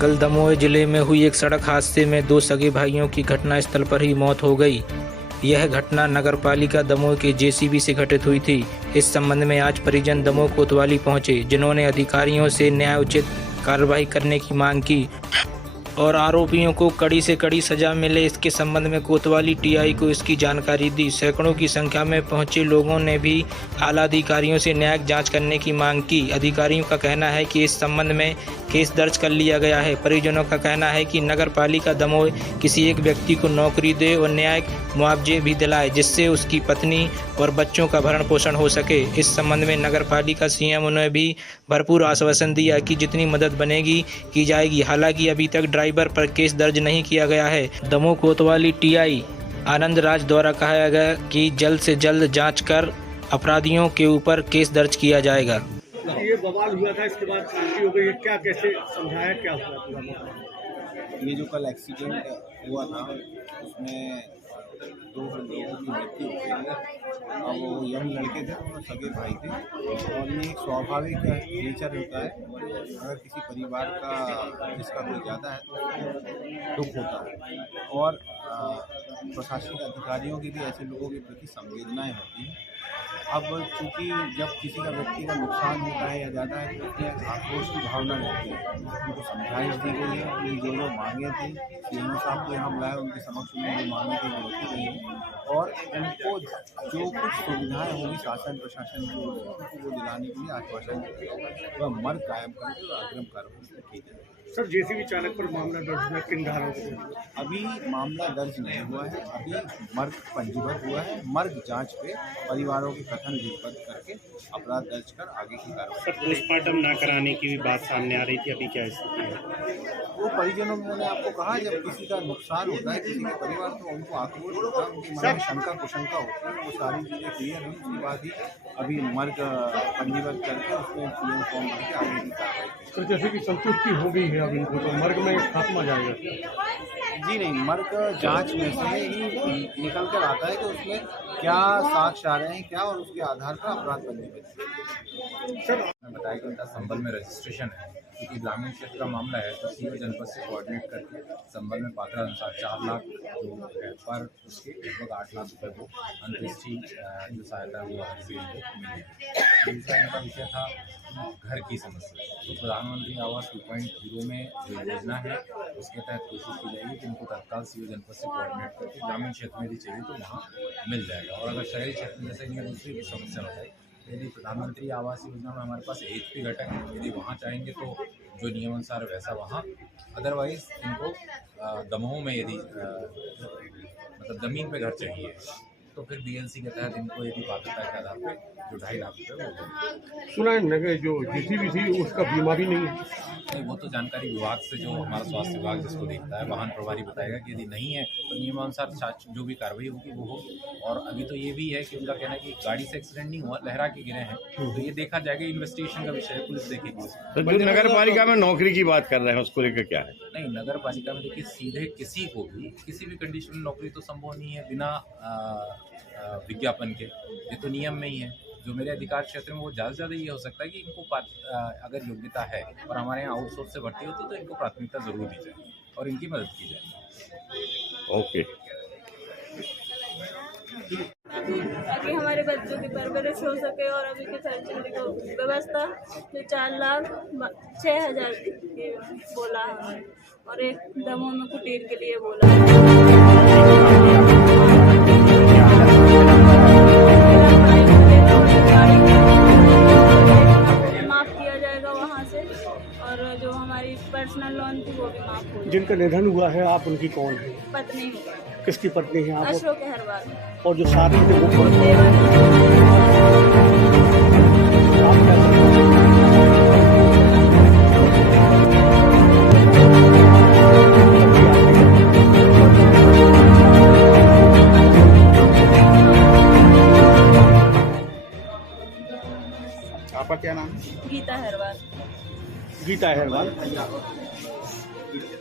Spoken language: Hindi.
कल दमोह जिले में हुई एक सड़क हादसे में दो सगे भाइयों की घटनास्थल पर ही मौत हो गई। यह घटना नगरपालिका दमोह के जेसीबी से घटित हुई थी। इस संबंध में आज परिजन दमोह कोतवाली पहुंचे, जिन्होंने अधिकारियों से न्यायोचित कार्रवाई करने की मांग की और आरोपियों को कड़ी से कड़ी सजा मिले, इसके संबंध में कोतवाली टीआई को इसकी जानकारी दी। सैकड़ों की संख्या में पहुंचे लोगों ने भी आला अधिकारियों से न्यायिक जांच करने की मांग की। अधिकारियों का कहना है कि इस संबंध में केस दर्ज कर लिया गया है। परिजनों का कहना है कि नगर पालिका दमोह किसी एक व्यक्ति को नौकरी दे और न्यायिक मुआवजे भी दिलाए, जिससे उसकी पत्नी और बच्चों का भरण पोषण हो सके। इस संबंध में नगर पालिका सीएम ने भी भरपूर आश्वासन दिया कि जितनी मदद बनेगी की जाएगी। हालांकि अभी तक ड्राइवर पर केस दर्ज नहीं किया गया है। दमोह कोतवाली टीआई आनंद राज द्वारा कहा गया कि जल्द से जल्द जांच कर अपराधियों के ऊपर केस दर्ज किया जाएगा। ये बवाल हुआ था, इसके बाद शांति हो गई है, क्या कैसे समझाया, क्या हुआ पूरा? ये जो कल एक्सीडेंट हुआ था उसमें दो लोगों की मृत्यु हो गई है और वो यंग लड़के थे, वो सगे भाई थे। और ये एक स्वाभाविक नेचर होता है, अगर किसी परिवार का जिसका कोई ज़्यादा है तो दुख होता है। और प्रशासनिक अधिकारियों की भी ऐसे लोगों के प्रति संवेदनाएं होती हैं। अब चूँकि जब किसी का व्यक्ति का नुकसान होता है या ज़्यादा है तो उसमें आक्रोश की भावना रहती है। उनको समझाइश दी गई है, उनकी जो मांगे थी सीएम साहब को यहाँ बुलाया, उनके समक्ष उन्होंने जो मांगे थी वो रखी गई है और उनको जो कुछ सुविधाएं होंगी शासन प्रशासन की ओर से उनको वो दिलाने के लिए आश्वासन वह मर्ग कायम करके अग्रिम कार्रवाई की जाए। सर, जेसीबी चालक पर मामला दर्ज है, किन धाराओं से? अभी मामला दर्ज नहीं हुआ है, अभी मर्ग पंजीबद्ध हुआ है। मर्ग जांच पे परिवारों के कथन लिपिबद्ध करके अपराध दर्ज कर आगे की कार्रवाई। सर, पोस्टमार्टम ना कराने की भी बात सामने आ रही थी, अभी क्या स्थिति है? वो परिजनों में मैंने आपको कहा, जब किसी का नुकसान होता है किसी के परिवार तो उनको आक्रोश होता है, उनकी मन में शंका कुशंका होती है, वो सारी चीज़ें क्लियर हुई। उसके बाद ही अभी मर्ग पंजीबद्ध करके उसमें पीएम फॉर्म भर के आगे की कार्रवाई। सर, जैसे कि संतुष्टि हो गई है अब इनको, तो मर्ग में खात्मा जाएगा? जी नहीं, मर्ग जांच में से ही निकल कर आता है कि उसमें क्या साक्ष्य आ रहे हैं क्या, और उसके आधार पर अपराध पंजीबद्ध। सर, मैं बताया कि उनका संबल में रजिस्ट्रेशन है, क्योंकि ग्रामीण क्षेत्र का मामला है तो सीओ जनपद से कोऑर्डिनेट करके संबल में पात्रा अनुसार 4 लाख जो है पर उसके लगभग 8 लाख रुपये को अंत्येष्टि जो सहायता वो मिली है। दूसरा इनका विषय था घर की समस्या, तो प्रधानमंत्री आवास 2.0 में जो योजना है उसके तहत कोशिश की जाएगी कि इनको तत्काल सीओ जनपद से कोऑर्डिनेट करके ग्रामीण क्षेत्र में यदि चाहिए तो वहाँ मिल जाएगा। और अगर शहरी क्षेत्र में से इनमें दूसरी समस्या हो जाए, यदि प्रधानमंत्री आवास योजना में हमारे पास HP घटक है, यदि वहाँ चाहेंगे तो जो नियमानुसार वैसा वहाँ, अदरवाइज़ इनको दमोह में यदि मतलब ज़मीन पे घर चाहिए तो फिर BLC के तहत इनको यदि पात्रता के आधार पे जो 2.5 लाख रुपये वो सुना है जो जेसीबी थी उसका बीमा भी नहीं है? नहीं, वो तो जानकारी विभाग से जो हमारा स्वास्थ्य विभाग जिसको देखता है वाहन प्रभारी बताएगा कि यदि नहीं है तो नियमानुसार जो भी कार्रवाई होगी वो होगी। और अभी तो ये भी है कि उनका कहना है कि गाड़ी से एक्सीडेंट नहीं हुआ, लहरा के गिरे हैं, तो ये देखा जाएगा, इन्वेस्टिगेशन का विषय है, पुलिस देखेगी। तो जो नगर पालिका में नौकरी की बात कर रहे हैं उसको लेकर क्या है? नहीं, नगर पालिका में देखिए सीधे किसी को भी किसी भी कंडीशन में नौकरी तो संभव नहीं है बिना विज्ञापन के, ये तो नियम में ही है। जो मेरे अधिकार क्षेत्र में वो ज़्यादा से ज़्यादा ये हो सकता है कि इनको अगर योग्यता है और हमारे यहाँ आउटसोर्स से भर्ती होती है तो इनको प्राथमिकता ज़रूर दी जाए और इनकी मदद की जाए। ओके। ताकि हमारे बच्चों की परवरिश हो सके और अभी के फैसिलिटी को व्यवस्था जो 4,06,000 की बोला है और एक दमोह में कुटीर के लिए बोला माफ किया जाएगा वहाँ से, और जो हमारी पर्सनल लोन थी वो भी माफ हो जाएगी। जिनका निधन हुआ है, आप उनकी कौन है? पत्नी किसकी पत्नी है आप? अशोक अहरवाल। और जो साथी थे वो कौन? आपका क्या नाम है? गीता अहरवाल। गीता अहरवाल।